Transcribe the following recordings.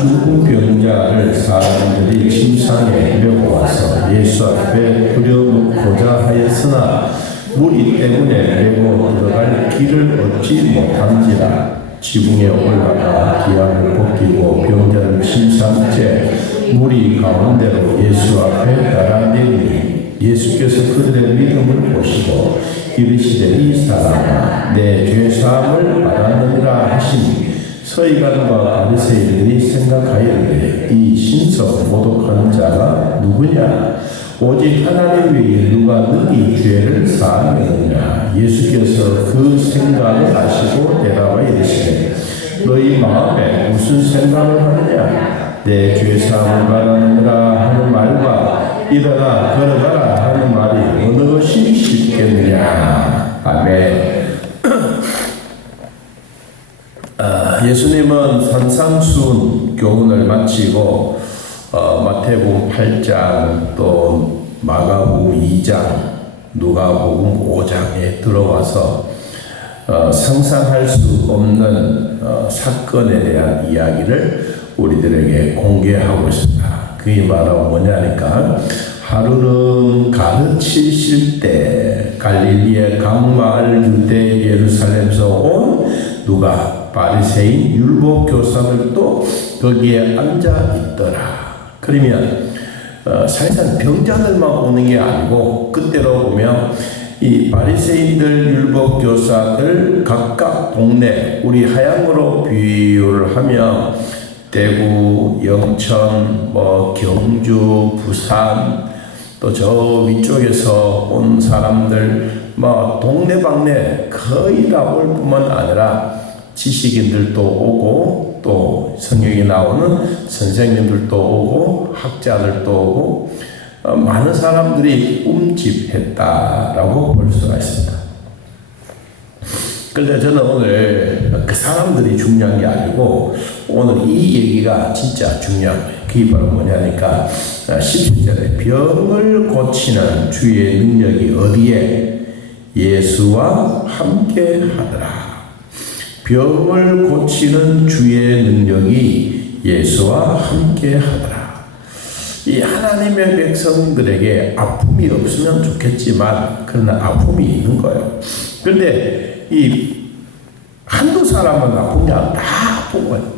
죽은 병자를 사람들이 침상에 메고 와서 예수 앞에 들여놓고자 하였으나 무리 때문에 메고 들어갈 길을 얻지 못한지라 지붕에 올라가 기약을 벗기고 병자를 침상째 무리 가운데로 예수 앞에 달아내리니 예수께서 그들의 믿음을 보시고 이르시되 이 사람아 내 죄사함을 받았느니라 하시니 서기관과 바리새인들이 생각하였는데 이 신성 모독하는 자가 누구냐? 오직 하나님 외에 누가 능히 죄를 사하느냐? 예수께서 그 생각을 아시고 대답하여 이르시되 너희 마음에 무슨 생각을 하느냐? 내 죄사함을 받았느니라 하는 말과 일어나 걸어가라 하는 말이 어느 것이 쉽겠느냐? 아멘 아, 예수님은 산상수훈 교훈을 마치고 어, 마태복음 8장 또 마가복음 2장 누가복음 5장에 들어와서 어, 상상할 수 없는 어, 사건에 대한 이야기를 우리들에게 공개하고 있습니다. 그게 바로 뭐냐니까 하루는 가르치실 때 갈릴리의 강마을 유대 예루살렘에서 온 누가 바리새인 율법 교사들도 거기에 앉아 있더라. 그러면 어, 사실상 병자들만 오는 게 아니고 그때로 보면 이 바리새인들 율법 교사들 각각 동네 우리 하양으로 비유를 하면 대구, 영천, 뭐 경주, 부산 또 저 위쪽에서 온 사람들 뭐 동네방네 거의 다 올 뿐만 아니라 지식인들도 오고 또 성경에 나오는 선생님들도 오고 학자들도 오고 어, 많은 사람들이 움집했다라고 볼 수가 있습니다. 그런데 저는 오늘 그 사람들이 중요한 게 아니고 오늘 이 얘기가 진짜 중요한. 그게 바로 뭐냐니까 17절에 병을 고치는 주의 능력이 어디에 예수와 함께 하더라. 병을 고치는 주의 능력이 예수와 함께 하더라. 이 하나님의 백성들에게 아픔이 없으면 좋겠지만 그러나 아픔이 있는 거예요. 그런데 이 한두 사람은 아픈 게 아니라 다 아픈 거예요.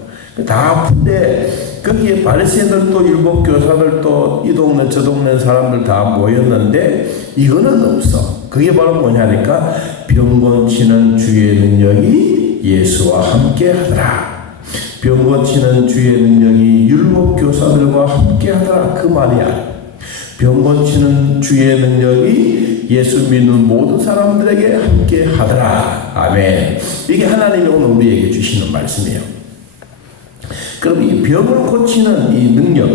다 아픈데 거기에 바리새인들도 율법 교사들도 이 동네 저 동네 사람들 다 모였는데 이거는 없어. 그게 바로 뭐냐니까 병 고치는 주의 능력이 예수와 함께 하더라. 병 고치는 주의 능력이 율법 교사들과 함께 하더라. 그 말이야. 병 고치는 주의 능력이 예수 믿는 모든 사람들에게 함께 하더라. 아멘. 이게 하나님이 오늘 우리에게 주시는 말씀이에요. 그럼 이 병을 고치는 이 능력,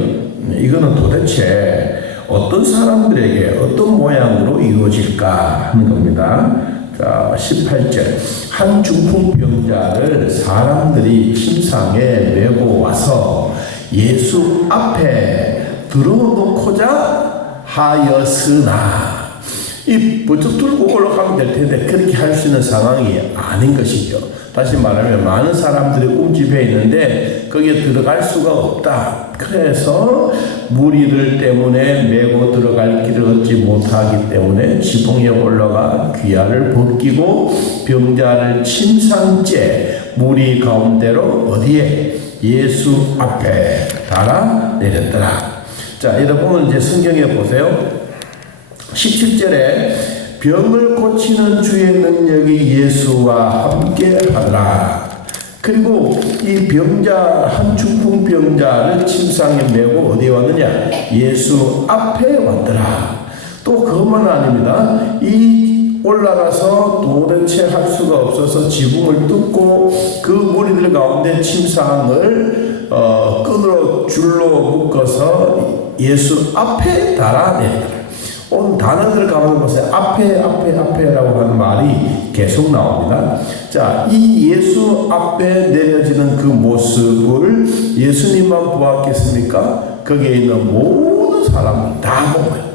이거는 도대체 어떤 사람들에게 어떤 모양으로 이루어질까 하는 겁니다. 자, 18절. 한 중풍병자를 사람들이 침상에 메고 와서 예수 앞에 들어놓고자 하였으나 이 부쩍 들고 올라가면 될 텐데 그렇게 할 수 있는 상황이 아닌 것이죠. 다시 말하면 많은 사람들이 움집해 있는데 거기에 들어갈 수가 없다. 그래서 무리들 때문에 메고 들어갈 길을 얻지 못하기 때문에 지붕에 올라가 귀화를 벗기고 병자를 침상째 무리 가운데로 어디에 예수 앞에 달아 내렸더라. 자, 여러분 이제 성경에 보세요. 17절에 병을 고치는 주의 능력이 예수와 함께 하더라. 그리고 이 병자, 한 중풍 병자를 침상에 메고 어디에 왔느냐? 예수 앞에 왔더라. 또 그것만 아닙니다. 이 올라가서 도대체 할 수가 없어서 지붕을 뜯고 그 무리들 가운데 침상을 어, 끈으로 줄로 묶어서 예수 앞에 달아내더라. 온 단어들 가보는 것에 앞에 앞에 앞에라고 하는 말이 계속 나옵니다. 자, 이 예수 앞에 내려지는 그 모습을 예수님만 보았겠습니까? 거기에 있는 모든 사람들 다 본 거예요.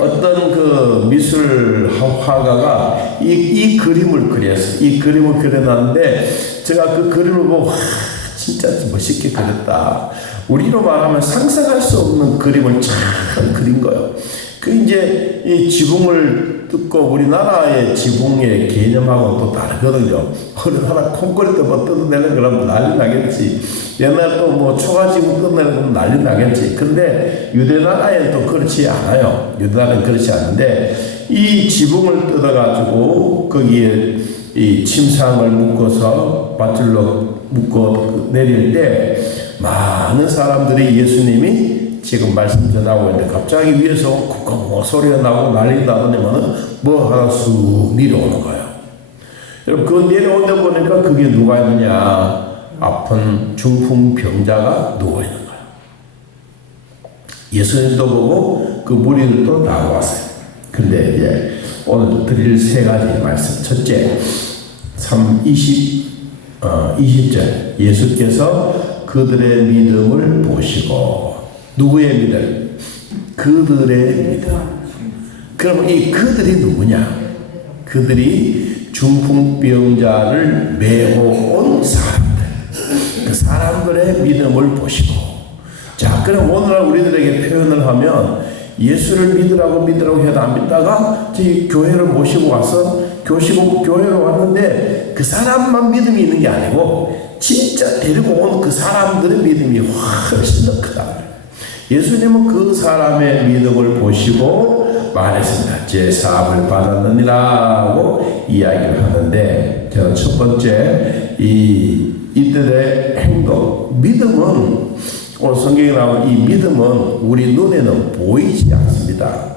어떤 그 미술 화가가 이, 이 그림을 그렸어. 이 그림을 그려놨는데 제가 그 그림을 보고 하, 진짜 멋있게 그렸다. 우리로 말하면 상상할 수 없는 그림을 잘 그린 거예요. 그 이제 이 지붕을 뜯고 우리나라의 지붕의 개념하고는 또 다르거든요. 우리나라 콘크리트 뭐 뜯어내는 그러면 난리 나겠지. 옛날 또뭐 초가지붕 뜯어내는 그러면 난리 나겠지. 근데 유대나라에는 또 그렇지 않아요. 유대나라는 그렇지 않은데 이 지붕을 뜯어가지고 거기에 이 침상을 묶어서 밧줄로 묶어 내릴 때 많은 사람들이 예수님이 지금 말씀 전하고 있는데 갑자기 위에서 쿵쿵 소리가 나고 난리 나더니만은 뭐 하나 쑥 내려오는 거예요. 여러분 그 내려오다 보니까 그게 누가 있느냐 아픈 중풍 병자가 누워 있는 거예요. 예수님도 보고 그 무리들도 나왔어요. 근데 이제 오늘 드릴 세 가지 말씀. 첫째, 3, 20, 어, 20절. 예수께서 그들의 믿음을 보시고, 누구의 믿음? 그들의 믿음. 그럼 이 그들이 누구냐? 그들이 중풍병자를 메고 온 사람들. 그 사람들의 믿음을 보시고. 자, 그럼 오늘날 우리들에게 표현을 하면 예수를 믿으라고 믿으라고 해도 안 믿다가 교회를 모시고 와서 교시고 교회로 왔는데 그 사람만 믿음이 있는 게 아니고 진짜 데리고 온 그 사람들의 믿음이 훨씬 더 크다. 예수님은 그 사람의 믿음을 보시고 말했습니다. 제 사업을 받았느니라고 이야기를 하는데 저는 첫 번째 이 이들의 행동 믿음은 오늘 성경에 나온 이 믿음은 우리 눈에는 보이지 않습니다.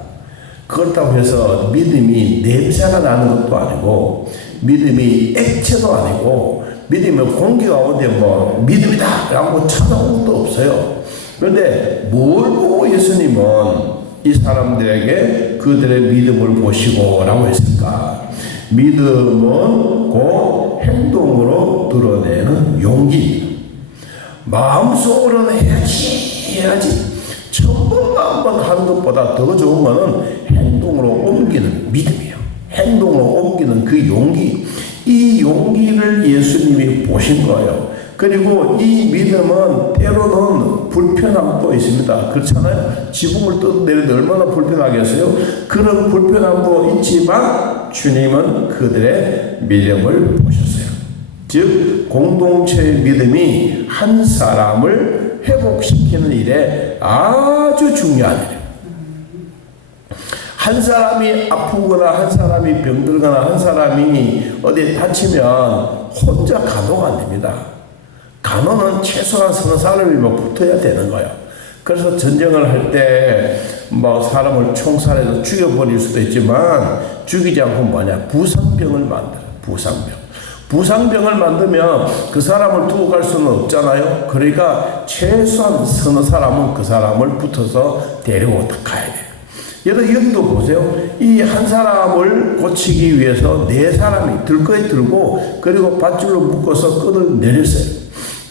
그렇다고 해서 믿음이 냄새가 나는 것도 아니고 믿음이 액체도 아니고 믿음이 공기 가운데 뭐 믿음이다 라고 찾아온 것도 없어요. 그런데 뭘 보고 예수님은 이 사람들에게 그들의 믿음을 보시고 라고 했을까? 믿음은 곧 행동으로 드러내는 용기. 마음속으로는 해야지, 해야지. 천번만 한번 하는 것보다 더 좋은 거는 행동으로 옮기는 믿음이에요. 행동으로 옮기는 그 용기. 이 용기를 예수님이 보신 거예요. 그리고 이 믿음은 때로는 불편함도 있습니다. 그렇잖아요? 지붕을 뜯어내는데 얼마나 불편하겠어요? 그런 불편함도 있지만 주님은 그들의 믿음을 보셨어요. 즉, 공동체의 믿음이 한 사람을 회복시키는 일에 아주 일이에요. 한 사람이 아프거나 한 사람이 병들거나 한 사람이 어디 다치면 혼자 간호가 안 됩니다. 간호는 최소한 서너 사람이 뭐 붙어야 되는 거예요. 그래서 전쟁을 할 때 뭐 사람을 총살해서 죽여버릴 수도 있지만 죽이지 않고 뭐냐 부상병을 만들어 부상병. 부상병을 만들면 그 사람을 두고 갈 수는 없잖아요. 그러니까 최소한 서너 사람은 그 사람을 붙어서 데리고 가야 돼요. 여러분 여기도 보세요. 이 한 사람을 고치기 위해서 네 사람이 들거에 들고 그리고 밧줄로 묶어서 끈을 내렸어요.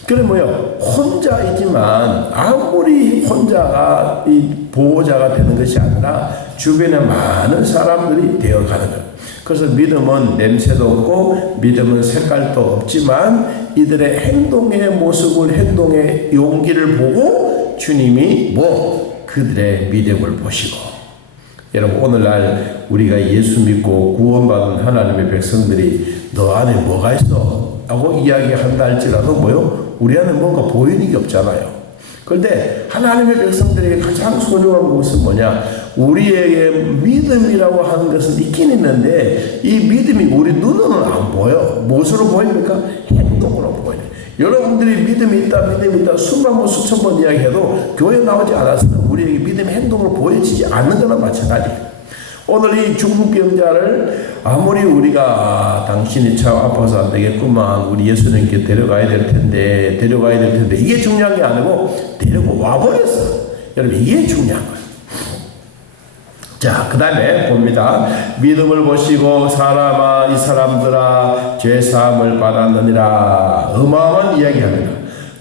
그래 뭐요? 혼자이지만 아무리 혼자가 이 보호자가 되는 것이 아니라 주변에 많은 사람들이 되어가는 거예요. 그래서 믿음은 냄새도 없고 믿음은 색깔도 없지만 이들의 행동의 모습을 행동의 용기를 보고 주님이 뭐 그들의 믿음을 보시고 여러분 오늘날 우리가 예수 믿고 구원받은 하나님의 백성들이 너 안에 뭐가 있어? 라고 이야기한다 할지라도 뭐요? 우리 안에 뭔가 보이는 게 없잖아요. 그런데 하나님의 백성들에게 가장 소중한 것은 뭐냐? 우리에게 믿음이라고 하는 것은 있긴 있는데 이 믿음이 우리 눈으로는 안 보여. 무엇으로 보입니까? 행동으로 보여요. 여러분들이 믿음이 있다, 믿음이 있다, 수만 번, 수천 번 이야기해도 교회 나오지 않았으면 우리에게 믿음의 행동으로 보여지지 않는 거나 마찬가지예요. 오늘 이 중풍병자를 아무리 우리가 아, 당신이 참 아파서 안 되겠구만 우리 예수님께 데려가야 될 텐데 데려가야 될 텐데 이게 중요한 게 아니고 데리고 와버렸어. 여러분 이게 중요한 거예요. 자, 그 다음에 봅니다. 믿음을 보시고 사람아 이 사람들아 죄 사함을 받았느니라 어마어마한 이야기합니다.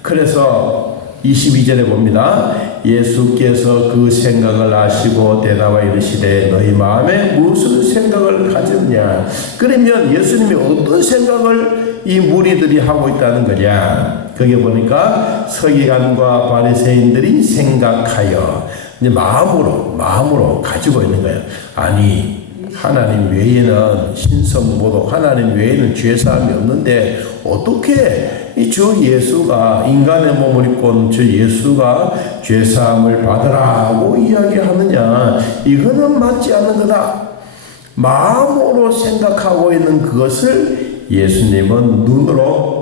그래서 22절에 봅니다. 예수께서 그 생각을 아시고 대답하 이르시되 너희 마음에 무슨 생각을 가졌냐? 그러면 예수님이 어떤 생각을 이 무리들이 하고 있다는 거냐? 거기 보니까 서기관과 바리새인들이 생각하여 이제 마음으로 마음으로 가지고 있는 거예요. 아니 하나님 외에는 신성모독 하나님 외에는 죄 사함이 없는데 어떻게 이 주 예수가 인간의 몸을 입고 온 주 예수가 죄 사함을 받으라고 이야기하느냐 이거는 맞지 않는 거다. 마음으로 생각하고 있는 그것을 예수님은 눈으로 거야.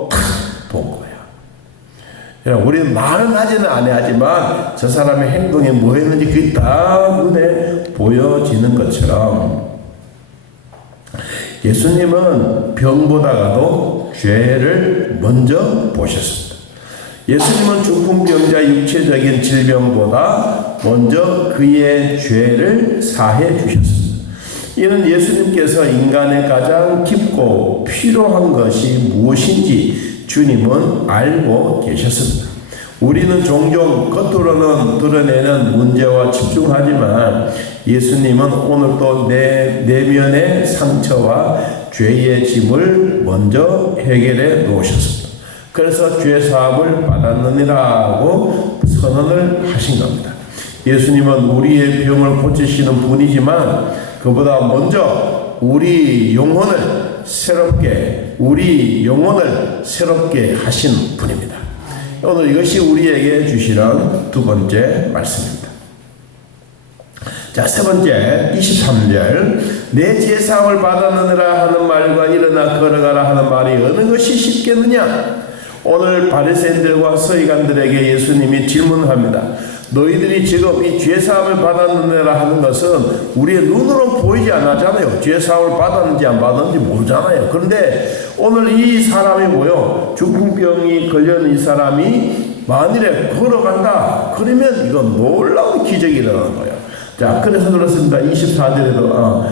우리는 말은 하지는 않아야지만 저 사람의 행동에 뭐 했는지 그게 다 눈에 보여지는 것처럼 예수님은 병보다가도 죄를 먼저 보셨습니다. 예수님은 중풍병자 육체적인 질병보다 먼저 그의 죄를 사해 주셨습니다. 이는 예수님께서 인간의 가장 깊고 필요한 것이 무엇인지 주님은 알고 계셨습니다. 우리는 종종 겉으로는 드러내는 문제와 집중하지만 예수님은 오늘도 내 내면의 상처와 죄의 짐을 먼저 해결해 놓으셨습니다. 그래서 죄 사함을 받았느니라고 선언을 하신 겁니다. 예수님은 우리의 병을 고치시는 분이지만 그보다 먼저 우리 영혼을 새롭게 우리 영혼을 새롭게 하신 분입니다. 오늘 이것이 우리에게 주시는 두 번째 말씀입니다. 자, 세 번째 23절 내 제사함을 받았느니라 하는 말과 일어나 걸어가라 하는 말이 어느 것이 쉽겠느냐? 오늘 바리새인들과 서기관들에게 예수님이 질문합니다. 너희들이 지금 이 죄사함을 받았느니라 하는 것은 우리의 눈으로 보이지 않았잖아요. 죄사함을 받았는지 안 받았는지 모르잖아요. 그런데 오늘 이 사람이 뭐요? 중풍병이 걸려있는 이 사람이 만일에 걸어간다. 그러면 이건 놀라운 기적이 일어나는 거예요. 자, 그래서 그렇습니다. 24절에도, 어,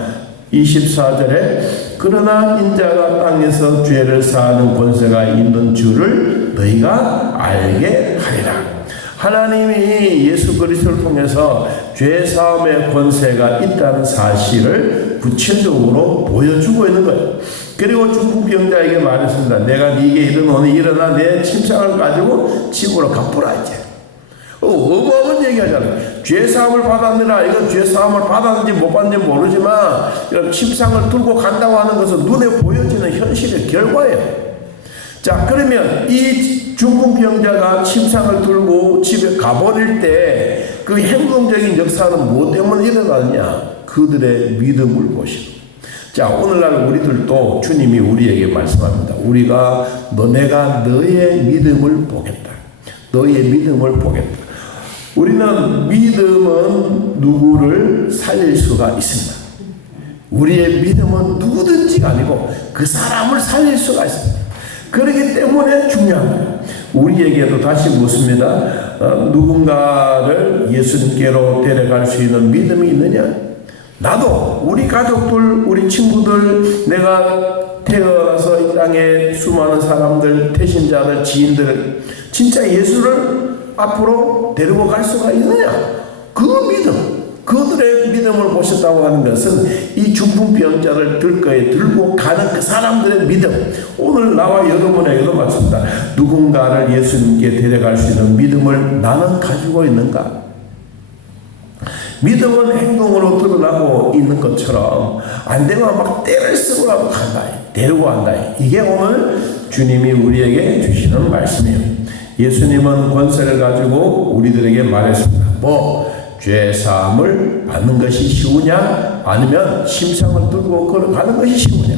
24절에, 그러나 인자가 땅에서 죄를 사하는 권세가 있는 줄을 너희가 알게 하리라. 하나님이 예수 그리스도를 통해서 죄 사함의 권세가 있다는 사실을 구체적으로 보여주고 있는 거예요. 그리고 중풍병자에게 말했습니다. 내가 네게 이르노니 일어나 내 침상을 가지고 집으로 가보라 이제. 어, 어마어마한 얘기하잖아요. 죄 사함을 받았느라 이건 죄 사함을 받았는지 못 받는지 모르지만 이런 침상을 들고 간다고 하는 것은 눈에 보여지는 현실의 결과예요. 자 그러면 이 중풍 병자가 침상을 들고 집에 가버릴 때 그 행동적인 역사는 무엇 때문에 일어나느냐? 그들의 믿음을 보시고. 자 오늘날 우리들도 주님이 우리에게 말씀합니다. 우리가 너네가 너의 믿음을 보겠다. 너의 믿음을 보겠다. 우리는 믿음은 누구를 살릴 수가 있습니다. 우리의 믿음은 누구든지가 아니고 그 사람을 살릴 수가 있습니다. 그렇기 때문에 거예요. 우리에게도 다시 묻습니다. 어, 누군가를 예수님께로 데려갈 수 있는 믿음이 있느냐? 나도 우리 가족들, 우리 친구들, 내가 태어나서 이 땅에 수많은 사람들, 태신자들, 지인들, 진짜 예수를 앞으로 데리고 갈 수가 있느냐? 그 믿음, 그들의 믿음을 보셨다고 하는 것은 이 중풍병자를 들거에 들고 가는 그 사람들의 믿음. 오늘 나와 여러분에게도 맞습니다. 누군가를 예수님께 데려갈 수 있는 믿음을 나는 가지고 있는가? 믿음은 행동으로 드러나고 있는 것처럼 안 되면 막 때를 쓰고라도 간다. 데리고 간다. 이게 오늘 주님이 우리에게 주시는 말씀이에요. 예수님은 권세를 가지고 우리들에게 말했습니다. 뭐, 죄 사함을 받는 것이 쉬우냐? 아니면 심상을 들고 걸어가는 것이 쉬우냐?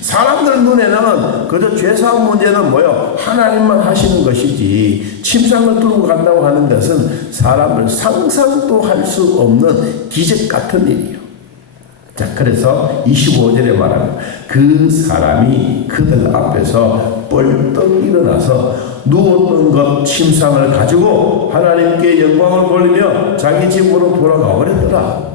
사람들 눈에는 그저 죄 사함 문제는 뭐요? 하나님만 하시는 것이지 침상을 들고 간다고 하는 것은 사람을 상상도 할 수 없는 기적 같은 일이요. 자, 그래서 25절에 말하는 그 사람이 그들 앞에서 뻘떡 일어나서 누웠던 것 침상을 가지고 하나님께 영광을 돌리며 자기 집으로 돌아가 버렸더라.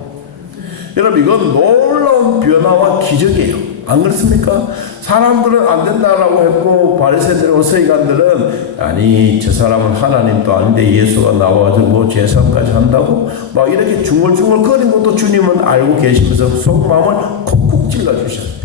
여러분 이건 놀라운 변화와 기적이에요. 안 그렇습니까? 사람들은 안 된다라고 했고 바리새들과 서기관들은 아니 저 사람은 하나님도 아닌데 예수가 나와서 뭐 제사까지 한다고 막 이렇게 중얼중얼 거린 것도 주님은 알고 계시면서 속마음을 콕콕 찔러 주셨어요.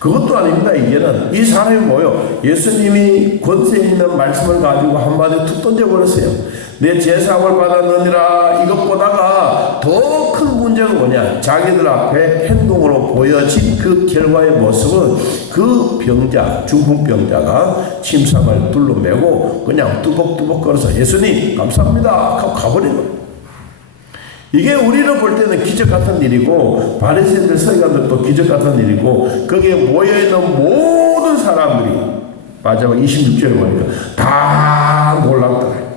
그것도 아닙니다. 이제는 이 사람이 뭐요? 예수님이 권세 있는 말씀을 가지고 한마디 툭 던져버렸어요. 내 제사함을 받았느니라 이것보다가 더 큰 문제가 뭐냐? 자기들 앞에 행동으로 보여진 그 결과의 모습은 그 병자, 중풍병자가 침상을 둘러매고 그냥 뚜벅뚜벅 걸어서 예수님 감사합니다 하고 가버린 거예요. 이게 우리는 볼 때는 기적 같은 일이고 바리새인들 서기관들도 기적 같은 일이고 거기에 모여 있는 모든 사람들이 마지막 26절에 보니까 다 놀랐더라.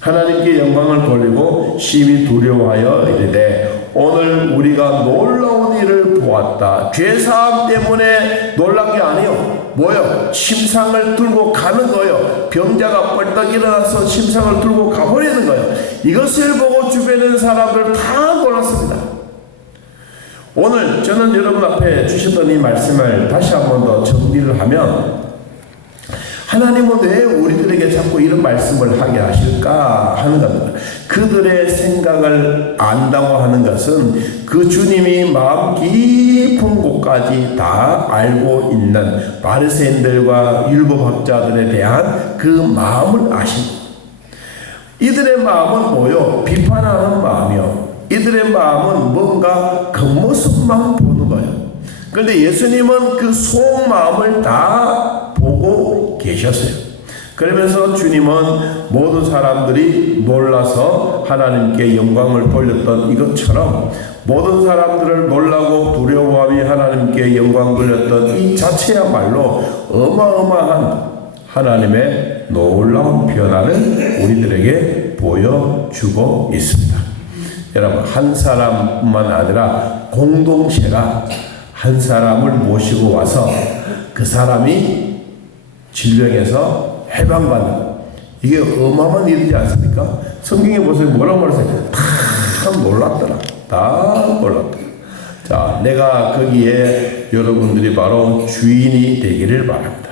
하나님께 영광을 돌리고 심히 두려워하여 이르되 오늘 우리가 놀라운 일을 보았다. 죄 사함 때문에 놀란 게 아니요. 뭐요? 침상을 들고 가는 거요. 병자가 뻘떡 일어나서 침상을 들고 가버리는 거요. 이것을 보고 주변에 사람들 다 놀랐습니다. 오늘 저는 여러분 앞에 주셨던 이 말씀을 다시 한 번 더 정리를 하면 하나님은 왜 우리들에게 자꾸 이런 말씀을 하게 하실까 하는 겁니다. 그들의 생각을 안다고 하는 것은 그 주님이 마음 깊은 곳까지 다 알고 있는 바리새인들과 율법학자들에 대한 그 마음을 아십니다. 이들의 마음은 뭐요? 비판하는 마음이요. 이들의 마음은 뭔가 겉모습만 보는 거예요. 그런데 예수님은 그 속마음을 다 보고 계셨어요. 그러면서 주님은 모든 사람들이 놀라서 하나님께 영광을 돌렸던 이것처럼 모든 사람들을 놀라고 두려워함이 하나님께 영광 돌렸던 이 자체야말로 어마어마한 하나님의 놀라운 변화를 우리들에게 보여주고 있습니다. 여러분, 한 사람뿐만 아니라 공동체가 한 사람을 모시고 와서 그 사람이 질병에서 해방받는 것. 이게 어마어마한 일이지 않습니까? 성경에 보세요. 뭐라고 말했어요? 다 놀랐더라. 다 놀랐더라. 자, 내가 거기에 여러분들이 바로 주인이 되기를 바랍니다.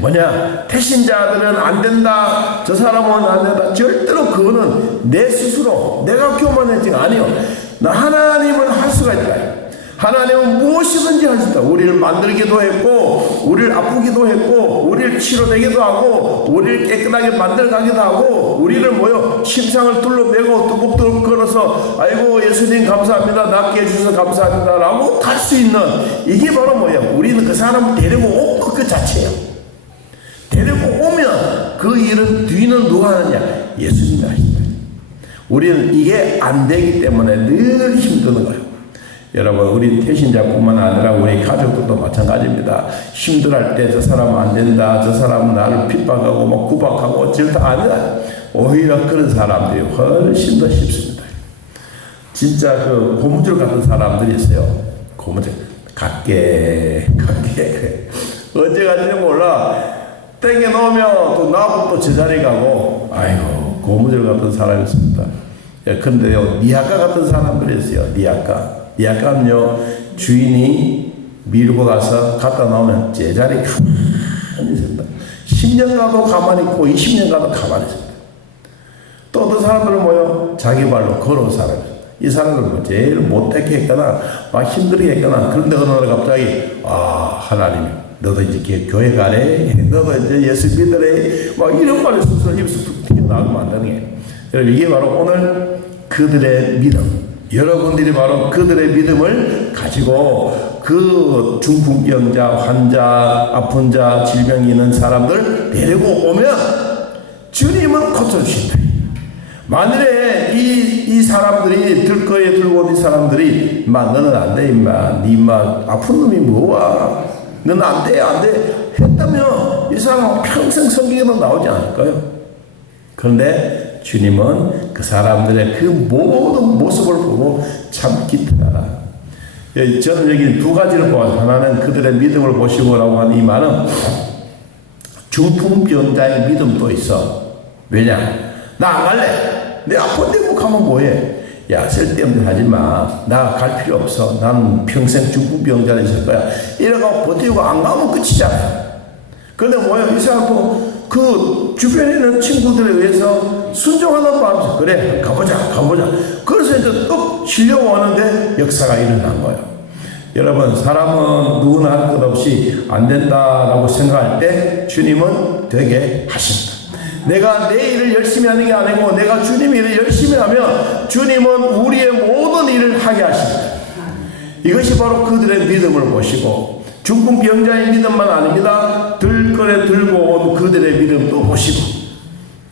뭐냐? 태신자들은 안 된다. 저 사람은 안 된다. 절대로 그거는 내 스스로 내가 교만해진 아니요. 나 하나님은 할 수가 있다. 하나님은 무엇이든지 있다. 우리를 만들기도 했고, 우리를 아프기도 했고, 우리를 치료되기도 하고, 우리를 깨끗하게 만들어가기도 하고, 우리를 뭐요? 침상을 둘러매고 뚜벅뚜벅 걸어서, 아이고, 예수님 감사합니다. 낫게 해주셔서 감사합니다. 라고 할 수 있는, 이게 바로 뭐야? 우리는 그 사람을 데리고 온그 자체예요. 데리고 오면 그 일은 뒤는 누가 하느냐? 예수님이 하신다. 우리는 이게 안 되기 때문에 늘 힘드는 거예요. 여러분, 우리 태신자뿐만 아니라 우리 가족들도 마찬가지입니다. 힘들할 때 저 사람은 안 된다, 저 사람은 나를 핍박하고 막 구박하고 절대 아니라 오히려 그런 사람들이 훨씬 더 쉽습니다. 진짜 그 고무줄 같은 사람들이 있어요. 고무줄. 갈게, 갈게. 언제 갈지 몰라. 땡겨 놓으면 또 나하고 또 제자리 가고, 아이고, 고무줄 같은 사람이 있습니다. 예, 근데요, 니아까 같은 사람들이 있어요. 니아까. 니아까는요, 주인이 밀고 가서 갖다 놓으면 제자리 가만히 있습니다. 10년 가도 가만히 있고, 20년 가도 가만히 있습니다. 또 어떤 사람들은 뭐요? 자기 발로 걸어온 사람이에요. 이 사람들은 뭐 제일 못되게 했거나, 막 힘들게 했거나, 그런데 어느 날 갑자기, 아, 하나님, 너도 이제 교- 교회 가래? 너도 이제 예수 믿으래? 막 이런 말을 스스로 입에서 툭 튀어나오면 안 되는 게. 여러분, 이게 바로 오늘 그들의 믿음. 여러분들이 바로 그들의 믿음을 가지고 그 중풍병자, 환자, 아픈 자, 질병이 있는 사람들 데리고 오면 주님은 고쳐주신다. 만일에 이, 이 사람들이 들거에 들고 온 이 사람들이 마 너는 안 돼 임마 니마 아픈 놈이 뭐야 너는 안 돼 안 돼 했다면 이 사람은 평생 성경에도 나오지 않을까요? 그런데 주님은 그 사람들의 그 모든 모습을 보고 참 기특하다. 예, 저는 여기 두 가지를 보아서 하나는 그들의 믿음을 보시고라고 하는 이 말은 중풍병자의 믿음도 있어. 왜냐? 나 안 갈래. 내 아픈데 뭐 가면 뭐해? 야, 쓸데없는 하지 마. 나 갈 필요 없어. 난 평생 중풍병자로 있을 거야. 이러고 버티고 안 가면 끝이잖아. 근데 뭐야, 이 사람도 그 주변에 있는 친구들에 의해서 순종하는 마음에서 그래, 가보자, 가보자. 그래서 이제 또 실려오는데 역사가 일어난 거예요. 여러분 사람은 누구나 할 것 없이 안 된다라고 생각할 때 주님은 되게 하신다. 내가 내 일을 열심히 하는 게 아니고 내가 주님 일을 열심히 하면 주님은 우리의 모든 일을 하게 하신다. 이것이 바로 그들의 믿음을 보시고 중풍 병자의 믿음만 아닙니다. 들거래 들고 온 그들의 믿음도 보시고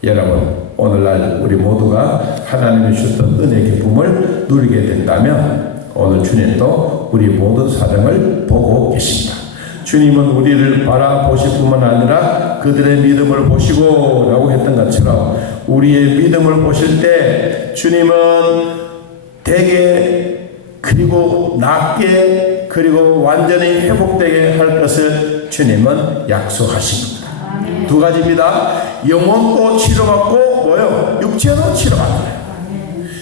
여러분 오늘날 우리 모두가 하나님이 주셨던 은혜 기쁨을 누리게 된다면 오늘 주님도 우리 모든 사정을 보고 계십니다. 주님은 우리를 바라보실 뿐만 아니라 그들의 믿음을 보시고 라고 했던 것처럼 우리의 믿음을 보실 때 주님은 되게 그리고 낫게 그리고 완전히 회복되게 할 것을 주님은 약속하신 겁니다. 두 가지입니다. 영혼도 치료받고 뭐요? 육체도 치료받는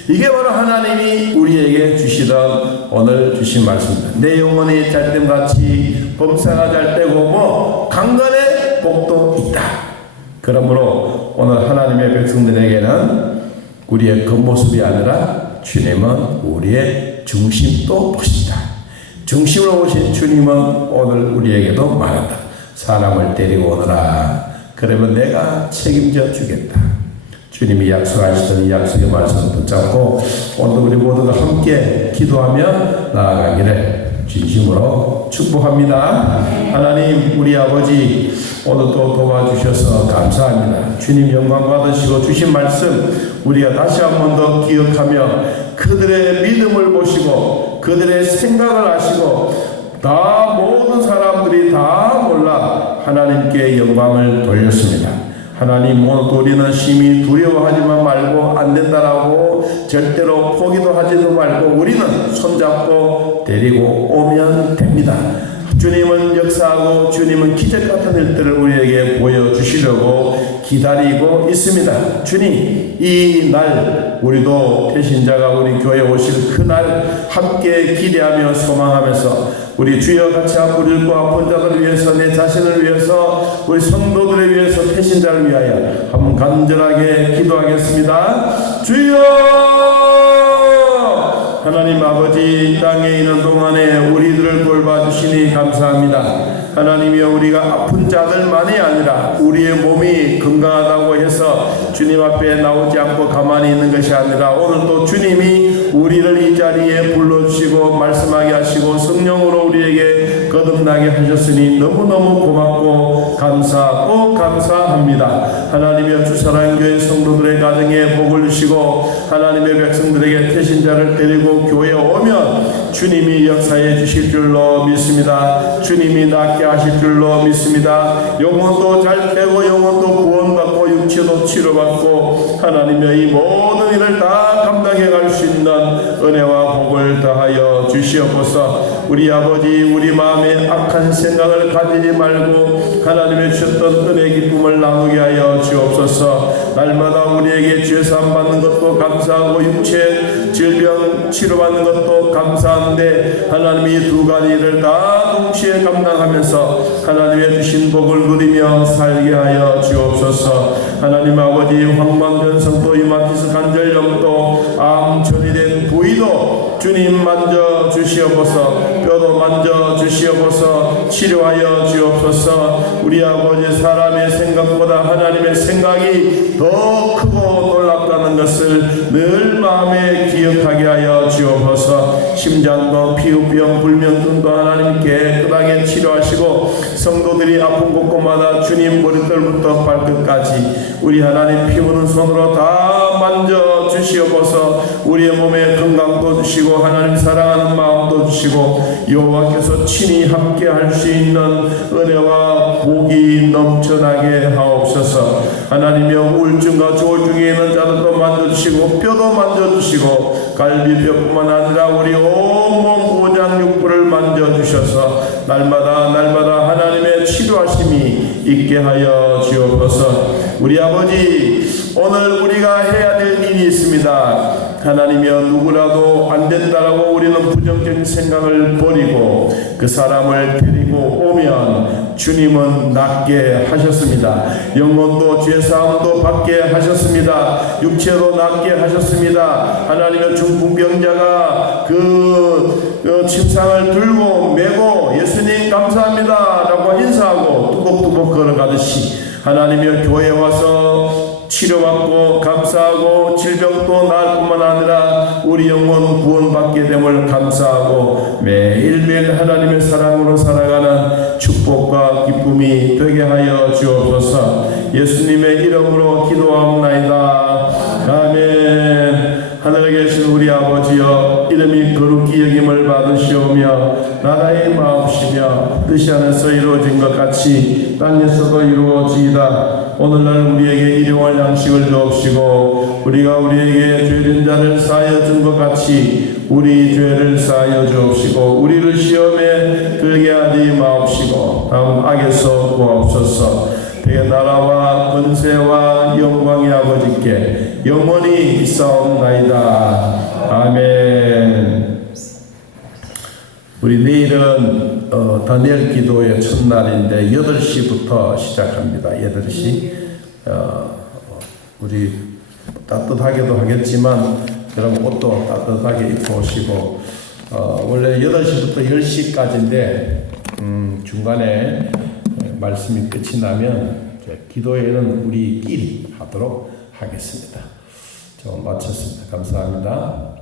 이게 바로 하나님이 우리에게 주시던 오늘 주신 말씀입니다. 내 영혼이 잘됨 같이 범사가 잘되고 뭐 강간의 복도 있다. 그러므로 오늘 하나님의 백성들에게는 우리의 겉모습이 아니라 주님은 우리의 중심도 보신다. 중심으로 보신 주님은 오늘 우리에게도 말한다. 사람을 데리고 오너라. 그러면 내가 책임져 주겠다. 주님이 약속하시던 이 약속의 말씀을 붙잡고 오늘 우리 모두가 함께 기도하며 나아가기를 진심으로 축복합니다. 하나님 우리 아버지 오늘도 도와주셔서 감사합니다. 주님 영광 받으시고 주신 말씀 우리가 다시 한 번 더 기억하며 그들의 믿음을 보시고 그들의 생각을 아시고 다 모든 사람들이 다 몰라 하나님께 영광을 돌렸습니다. 하나님 오늘도 우리는 심히 두려워하지만 말고 안 된다라고 절대로 포기도 하지도 말고 우리는 손잡고 데리고 오면 됩니다. 주님은 역사하고 주님은 기적 같은 일들을 우리에게 보여주시려고 기다리고 있습니다. 주님, 이 날 우리도 태신자가 우리 교회 오실 그날 함께 기대하며 소망하면서 우리 주여 같이 아프고 아픈 자들을 위해서 내 자신을 위해서 우리 성도들을 위해서 태신자를 위하여 한번 간절하게 기도하겠습니다. 주여 하나님 아버지 이 땅에 있는 동안에 우리들을 돌봐주시니 감사합니다. 하나님이여 우리가 아픈 자들만이 아니라 우리의 몸이 건강하다고 해서 주님 앞에 나오지 않고 가만히 있는 것이 아니라 오늘도 주님이 우리를 이 자리에 불러주시고 말씀하게 하시고 성령으로 우리에게 거듭나게 하셨으니 너무너무 고맙고 감사하고 감사합니다. 하나님이여 주사랑교회 성도들의 가정에 복을 주시고 하나님의 백성들에게 태신자를 데리고 교회에 오면 주님이 역사해 주실 줄로 믿습니다. 주님이 낫게 하실 줄로 믿습니다. 영혼도 잘 되고 영혼도 구원받고 육체도 치료받고 하나님의 이 모든 일을 다 감당해 갈 수 있는 은혜와 복을 더하여 주시옵소서. 우리 아버지 우리 마음에 악한 생각을 가지지 말고 하나님의 주셨던 은혜 기쁨을 나누게 하여 주옵소서. 날마다 우리에게 죄사함 받는 것도 감사하고 육체 질병 치료받는 것도 감사한데 하나님이 두 가지를 다 동시에 감당하면서 하나님의 주신 복을 누리며 살게 하여 주옵소서. 하나님 아버지 황망전성도 이마티스 관절염도 암 전이된 부위도 주님 만져 주시옵소서. 뼈도 만져 주시옵소서. 치료하여 주옵소서. 우리 아버지 사람의 생각보다 하나님의 생각이 더 크고 놀랍다는 것을 늘 마음에 기억하게 하여 주옵소서. 심장도 피부병 불면증도 하나님 깨끗하게 치료하시고 성도들이 아픈 곳곳마다 주님 머리털부터 발끝까지 우리 하나님 피부는 손으로 다 만져 주시옵소서. 우리의 몸에 건강도 주시고 하나님 사랑하는 마음도 주시고 여호와께서 친히 함께 할 수 있는 은혜와 복이 넘쳐나게 하옵소서. 하나님여 우울증과 조울증에 있는 자들도 만져주시고 뼈도 만져주시고 갈비뼈뿐만 아니라 우리 온몸 오장육부를 만져주셔서 날마다 날마다 하나님의 치료하심이 있게 하여 주옵소서. 우리 아버지 오늘 우리가 해야 될 일이 있습니다. 하나님이여 누구라도 안 된다라고 우리는 부정적인 생각을 버리고 그 사람을 데리고 오면 주님은 낫게 하셨습니다. 영혼도 죄사함도 받게 하셨습니다. 육체도 낫게 하셨습니다. 하나님의 중풍병자가 그 어, 어, 침상을 들고 메고 예수님 감사합니다 라고 인사하고 뚜벅뚜벅 걸어가듯이 하나님의 교회에 와서 치료받고 감사하고 질병도 나을 뿐만 아니라 우리 영혼 구원받게 됨을 감사하고 매일매일 하나님의 사랑으로 살아가는 축복과 기쁨이 되게 하여 주옵소서. 예수님의 이름으로 기도하옵나이다. 아멘. 하늘에 계신 우리 아버지여 이름이 거룩히 여김을 받으시오며 나라의 마옵시며 뜻이 안에서 이루어진 것 같이 땅에서도 이루어지이다. 오늘날 우리에게 일용할 양식을 주옵시고 우리가 우리에게 죄진 자를 사하여 준 것 같이 우리 죄를 사하여 주옵시고 우리를 시험에 들게 하지 마옵시고 다음 악에서 구하옵소서 그 나라와 권세와 영광의 아버지께 영원히 있사옵나이다. 아멘. 우리 내일은 어, 다니엘 기도의 첫날인데 8시부터 시작합니다. 8시. 어, 우리 따뜻하게도 하겠지만 여러분 옷도 따뜻하게 입고 오시고 어, 원래 8시부터 10시까지인데 음, 중간에 말씀이 끝이 나면 기도회는 우리끼리 하도록 하겠습니다. 저 마쳤습니다. 감사합니다.